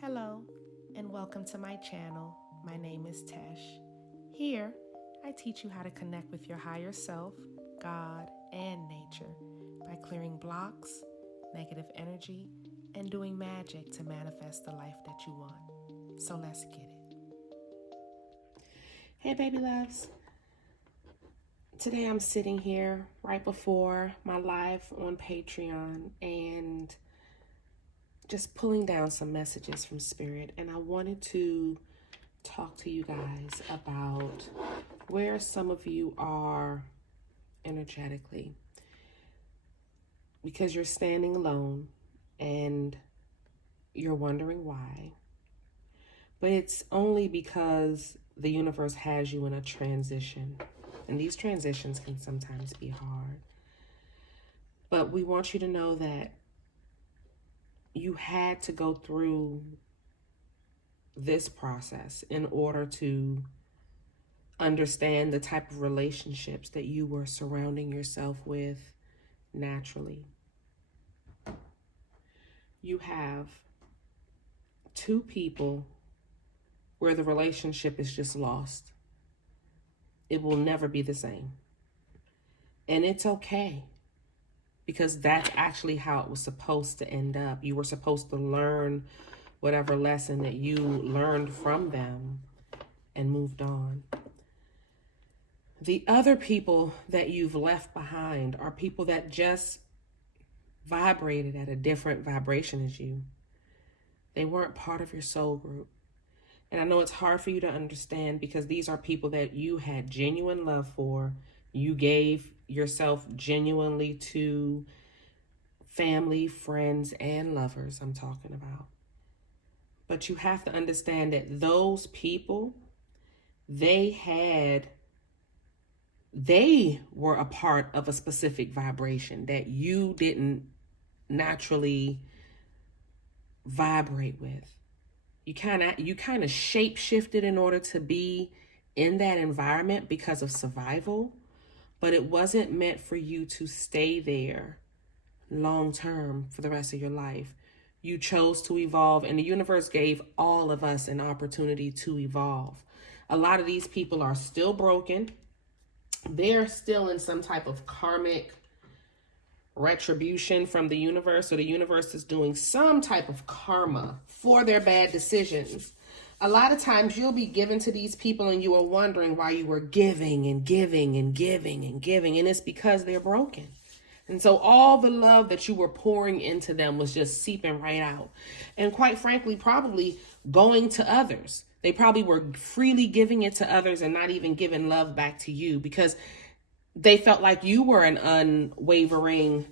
Hello, and welcome to my channel. My name is Tesh. Here, I teach you how to connect with your higher self, God, and nature by clearing blocks, negative energy, and doing magic to manifest the life that you want. So let's get it. Hey, baby loves. Today I'm sitting here right before my live on Patreon and just pulling down some messages from Spirit, and I wanted to talk to you guys about where some of you are energetically, because you're standing alone and you're wondering why, but it's only because the universe has you in a transition, and these transitions can sometimes be hard, but we want you to know that you had to go through this process in order to understand the type of relationships that you were surrounding yourself with naturally. You have two people where the relationship is just lost. It will never be the same. And it's okay, because that's actually how it was supposed to end up. You were supposed to learn whatever lesson that you learned from them and moved on. The other people that you've left behind are people that just vibrated at a different vibration as you. They weren't part of your soul group. And I know it's hard for you to understand, because these are people that you had genuine love for. You gave yourself genuinely to family, friends, and lovers, I'm talking about. But you have to understand that those people, they were a part of a specific vibration that you didn't naturally vibrate with. You kind of shape shifted in order to be in that environment because of survival, but it wasn't meant for you to stay there long term for the rest of your life. You chose to evolve, and the universe gave all of us an opportunity to evolve. A lot of these people are still broken. They're still in some type of karmic retribution from the universe, or the universe is doing some type of karma for their bad decisions. A lot of times you'll be giving to these people and you are wondering why you were giving and giving and giving and giving, and it's because they're broken. And so all the love that you were pouring into them was just seeping right out. And quite frankly, probably going to others. They probably were freely giving it to others and not even giving love back to you, because they felt like you were an unwavering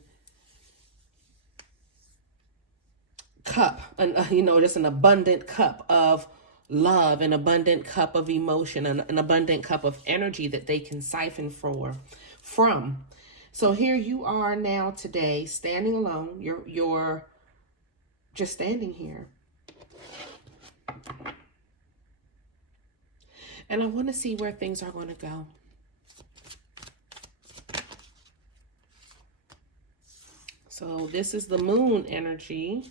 cup, just an abundant cup of love, an abundant cup of emotion, an abundant cup of energy that they can siphon from. So here you are now today, standing alone. You're just standing here. And I want to see where things are going to go. So this is the moon energy.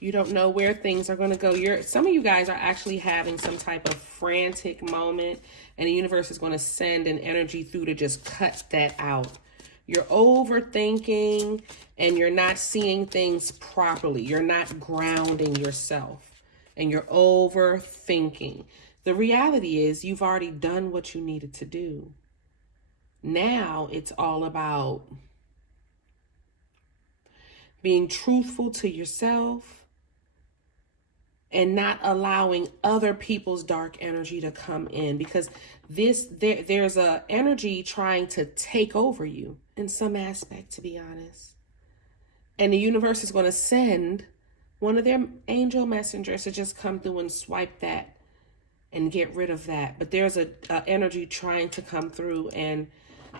You don't know where things are going to go. Some of you guys are actually having some type of frantic moment, and the universe is going to send an energy through to just cut that out. You're overthinking, and you're not seeing things properly. You're not grounding yourself, and you're overthinking. The reality is you've already done what you needed to do. Now it's all about being truthful to yourself and not allowing other people's dark energy to come in, because there's a energy trying to take over you in some aspect, to be honest. And the universe is going to send one of their angel messengers to just come through and swipe that and get rid of that. But there's a energy trying to come through and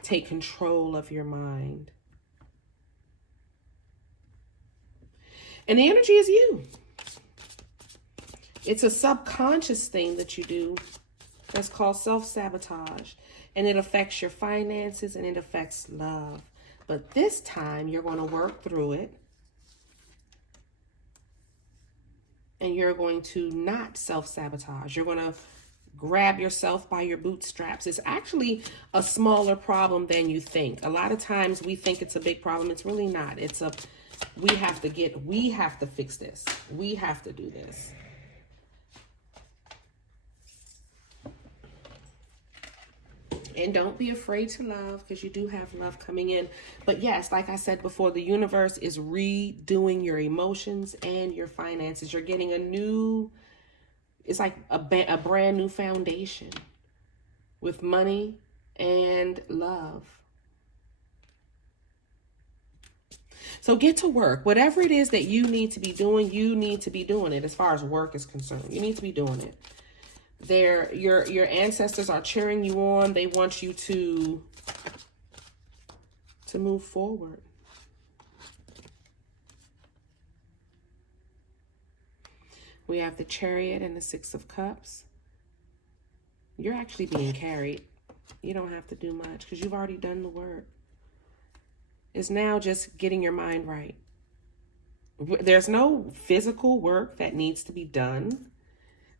take control of your mind. And the energy is you. It's a subconscious thing that you do that's called self-sabotage. And it affects your finances and it affects love. But this time you're going to work through it. And you're going to not self-sabotage. You're going to grab yourself by your bootstraps. It's actually a smaller problem than you think. A lot of times we think it's a big problem. It's really not. We have to fix this. We have to do this. And don't be afraid to love, because you do have love coming in. But yes, like I said before, the universe is redoing your emotions and your finances. You're getting it's like a brand new foundation with money and love. So get to work. Whatever it is that you need to be doing, you need to be doing it. As far as work is concerned, you need to be doing it. Your ancestors are cheering you on. They want you to move forward. We have the Chariot and the Six of Cups. You're actually being carried. You don't have to do much because you've already done the work. It's now just getting your mind right. There's no physical work that needs to be done.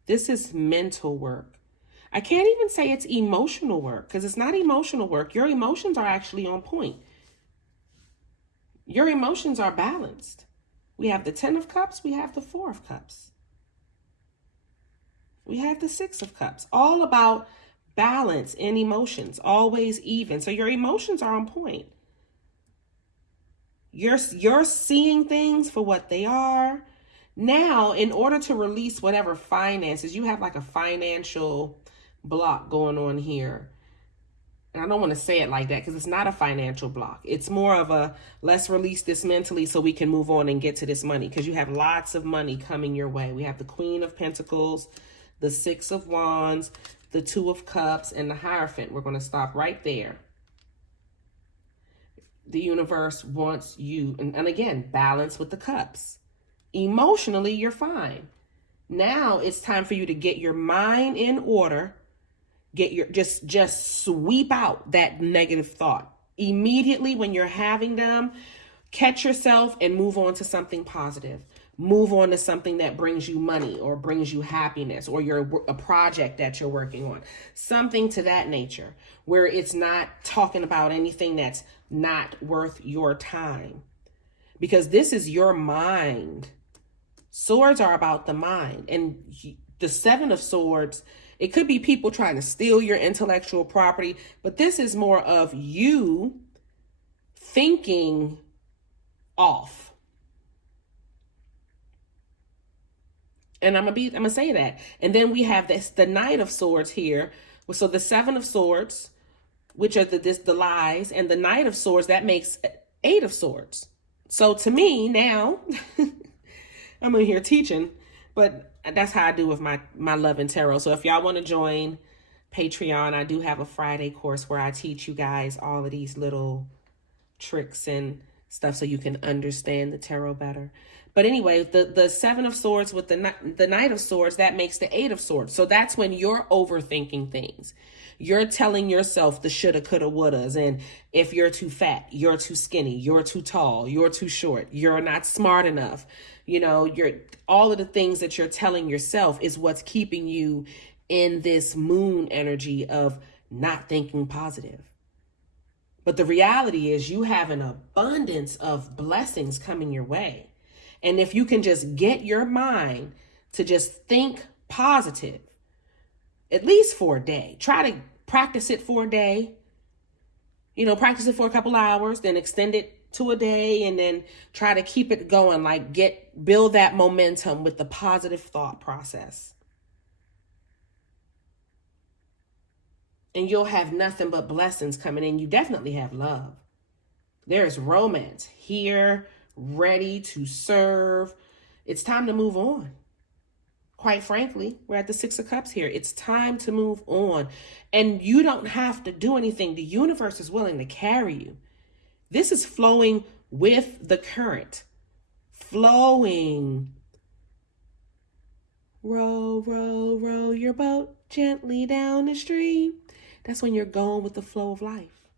This is mental work. I can't even say it's emotional work, because it's not emotional work. Your emotions are actually on point. Your emotions are balanced. We have the 10 of Cups. We have the 4 of Cups. We have the 6 of Cups. All about balance in emotions, always even. So your emotions are on point. You're seeing things for what they are. Now, in order to release whatever finances, you have like a financial block going on here. And I don't want to say it like that because it's not a financial block. It's more of a, let's release this mentally so we can move on and get to this money, because you have lots of money coming your way. We have the Queen of Pentacles, the 6 of Wands, the 2 of Cups, and the Hierophant. We're going to stop right there. The universe wants you, and again, balance with the cups. Emotionally, you're fine. Now it's time for you to get your mind in order. Just sweep out that negative thought. Immediately when you're having them, catch yourself and move on to something positive. Move on to something that brings you money or brings you happiness, or a project that you're working on. Something to that nature, where it's not talking about anything that's not worth your time. Because this is your mind. Swords are about the mind. And the 7 of Swords, it could be people trying to steal your intellectual property, but this is more of you thinking off. And I'm gonna say that. And then we have the Knight of Swords here. So the 7 of Swords, which are the lies, and the Knight of Swords, that makes 8 of Swords. So to me now, I'm in here teaching, but that's how I do with my love and tarot. So if y'all want to join Patreon, I do have a Friday course where I teach you guys all of these little tricks and stuff so you can understand the tarot better. But anyway, the 7 of Swords with the Knight of Swords, that makes the 8 of Swords. So that's when you're overthinking things. You're telling yourself the shoulda, coulda, wouldas. And if you're too fat, you're too skinny, you're too tall, you're too short, you're not smart enough. You know, all of the things that you're telling yourself is what's keeping you in this moon energy of not thinking positive. But the reality is you have an abundance of blessings coming your way. And if you can just get your mind to just think positive, at least for a day, try to practice it for a day, practice it for a couple hours, then extend it to a day, and then try to keep it going, build that momentum with the positive thought process. And you'll have nothing but blessings coming in. You definitely have love. There's romance here, ready to serve. It's time to move on. Quite frankly, we're at the 6 of Cups here. It's time to move on. And you don't have to do anything. The universe is willing to carry you. This is flowing with the current. Flowing. Row, row, row your boat gently down the stream. That's when you're going with the flow of life.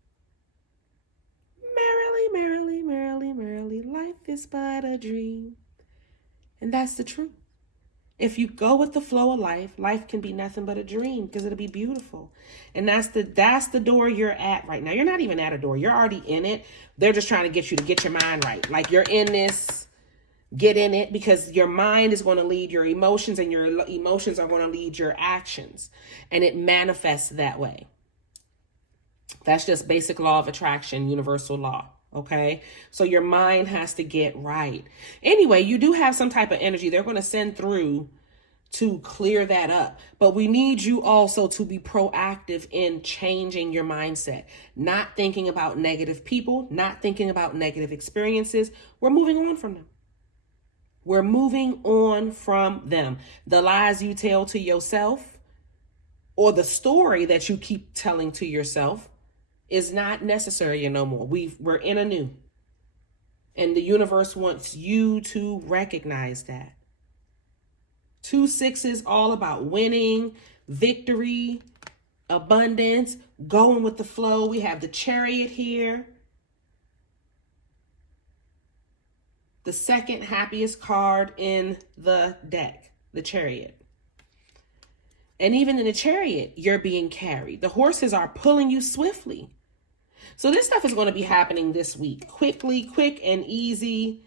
Merrily, merrily, merrily, merrily, life is but a dream. And that's the truth. If you go with the flow of life, life can be nothing but a dream because it'll be beautiful. And that's the door you're at right now. You're not even at a door. You're already in it. They're just trying to get you to get your mind right. Like, you're in this, get in it, because your mind is going to lead your emotions, and your emotions are going to lead your actions. And it manifests that way. That's just basic law of attraction, universal law. Okay. So your mind has to get right. Anyway, you do have some type of energy they're going to send through to clear that up. But we need you also to be proactive in changing your mindset, not thinking about negative people, not thinking about negative experiences. We're moving on from them. We're moving on from them. The lies you tell to yourself, or the story that you keep telling to yourself, is not necessary no more. We're in a new. And the universe wants you to recognize that. 2-6 is all about winning, victory, abundance, going with the flow. We have the Chariot here. The second happiest card in the deck, the Chariot. And even in the Chariot, you're being carried. The horses are pulling you swiftly. So this stuff is going to be happening this week. Quick and easy.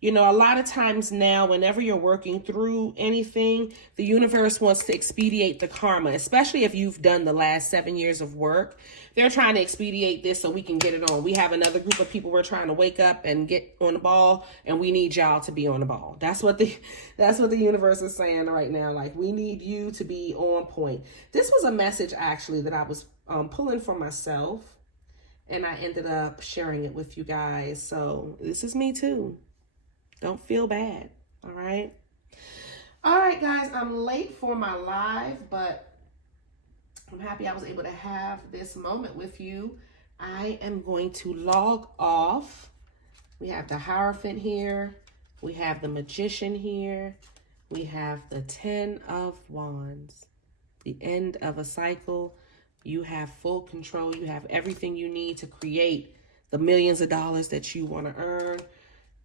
You know, a lot of times now, whenever you're working through anything, the universe wants to expedite the karma, especially if you've done the last 7 years of work. They're trying to expedite this so we can get it on. We have another group of people we're trying to wake up and get on the ball, and we need y'all to be on the ball. That's what the universe is saying right now. Like, we need you to be on point. This was a message actually that I was pulling for myself, and I ended up sharing it with you guys. So this is me too. Don't feel bad. All right. All right, guys. I'm late for my live, but I'm happy I was able to have this moment with you. I am going to log off. We have the Hierophant here. We have the Magician here. We have the 10 of Wands. The end of a cycle. You have full control. You have everything you need to create the millions of dollars that you want to earn.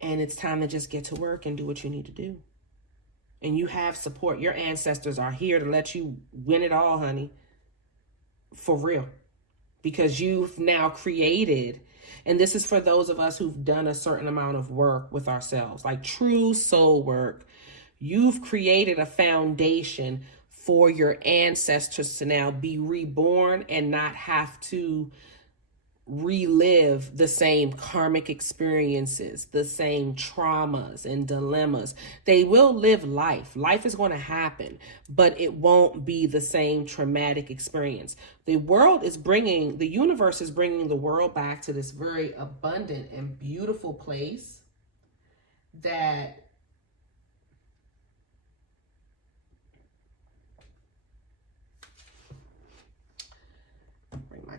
And it's time to just get to work and do what you need to do. And you have support. Your ancestors are here to let you win it all, honey. For real. Because you've now created, and this is for those of us who've done a certain amount of work with ourselves, like true soul work. You've created a foundation for your ancestors to now be reborn and not have to relive the same karmic experiences, the same traumas and dilemmas. They will live life. Life is going to happen, but it won't be the same traumatic experience. The universe is bringing the world back to this very abundant and beautiful place that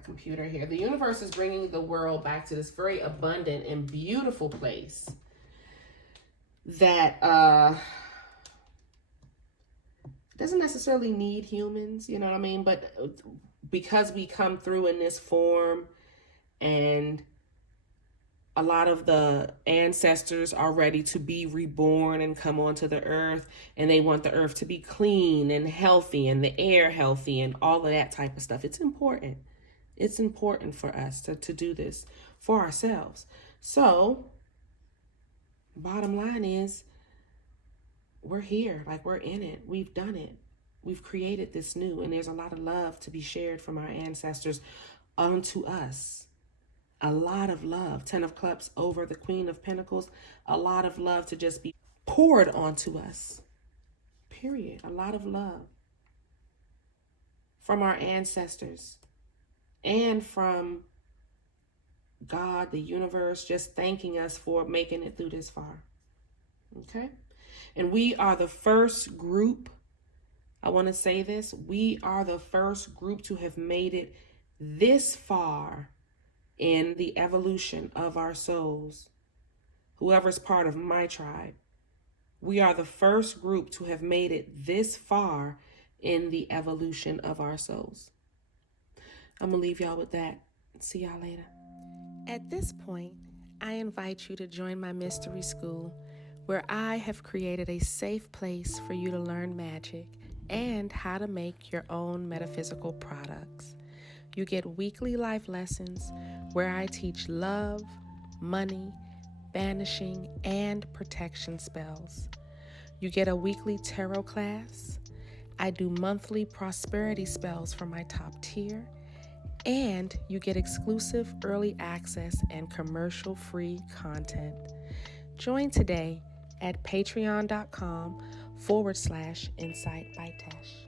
computer here. The universe is bringing the world back to this very abundant and beautiful place that doesn't necessarily need humans, you know what I mean? But because we come through in this form, and a lot of the ancestors are ready to be reborn and come onto the earth, and they want the earth to be clean and healthy and the air healthy and all of that type of stuff. It's important. It's important for us to do this for ourselves. So, bottom line is, we're here. Like, we're in it. We've done it. We've created this new, and there's a lot of love to be shared from our ancestors onto us. A lot of love. 10 of Cups over the Queen of Pentacles. A lot of love to just be poured onto us. Period. A lot of love from our ancestors. And from God, the universe, just thanking us for making it through this far. Okay? And we are the first group, I want to say this, we are the first group to have made it this far in the evolution of our souls. Whoever's part of my tribe, we are the first group to have made it this far in the evolution of our souls. I'm going to leave y'all with that. See y'all later. At this point, I invite you to join my mystery school, where I have created a safe place for you to learn magic and how to make your own metaphysical products. You get weekly life lessons where I teach love, money, banishing, and protection spells. You get a weekly tarot class. I do monthly prosperity spells for my top tier. And you get exclusive early access and commercial-free content. Join today at patreon.com/Insight by Tesh.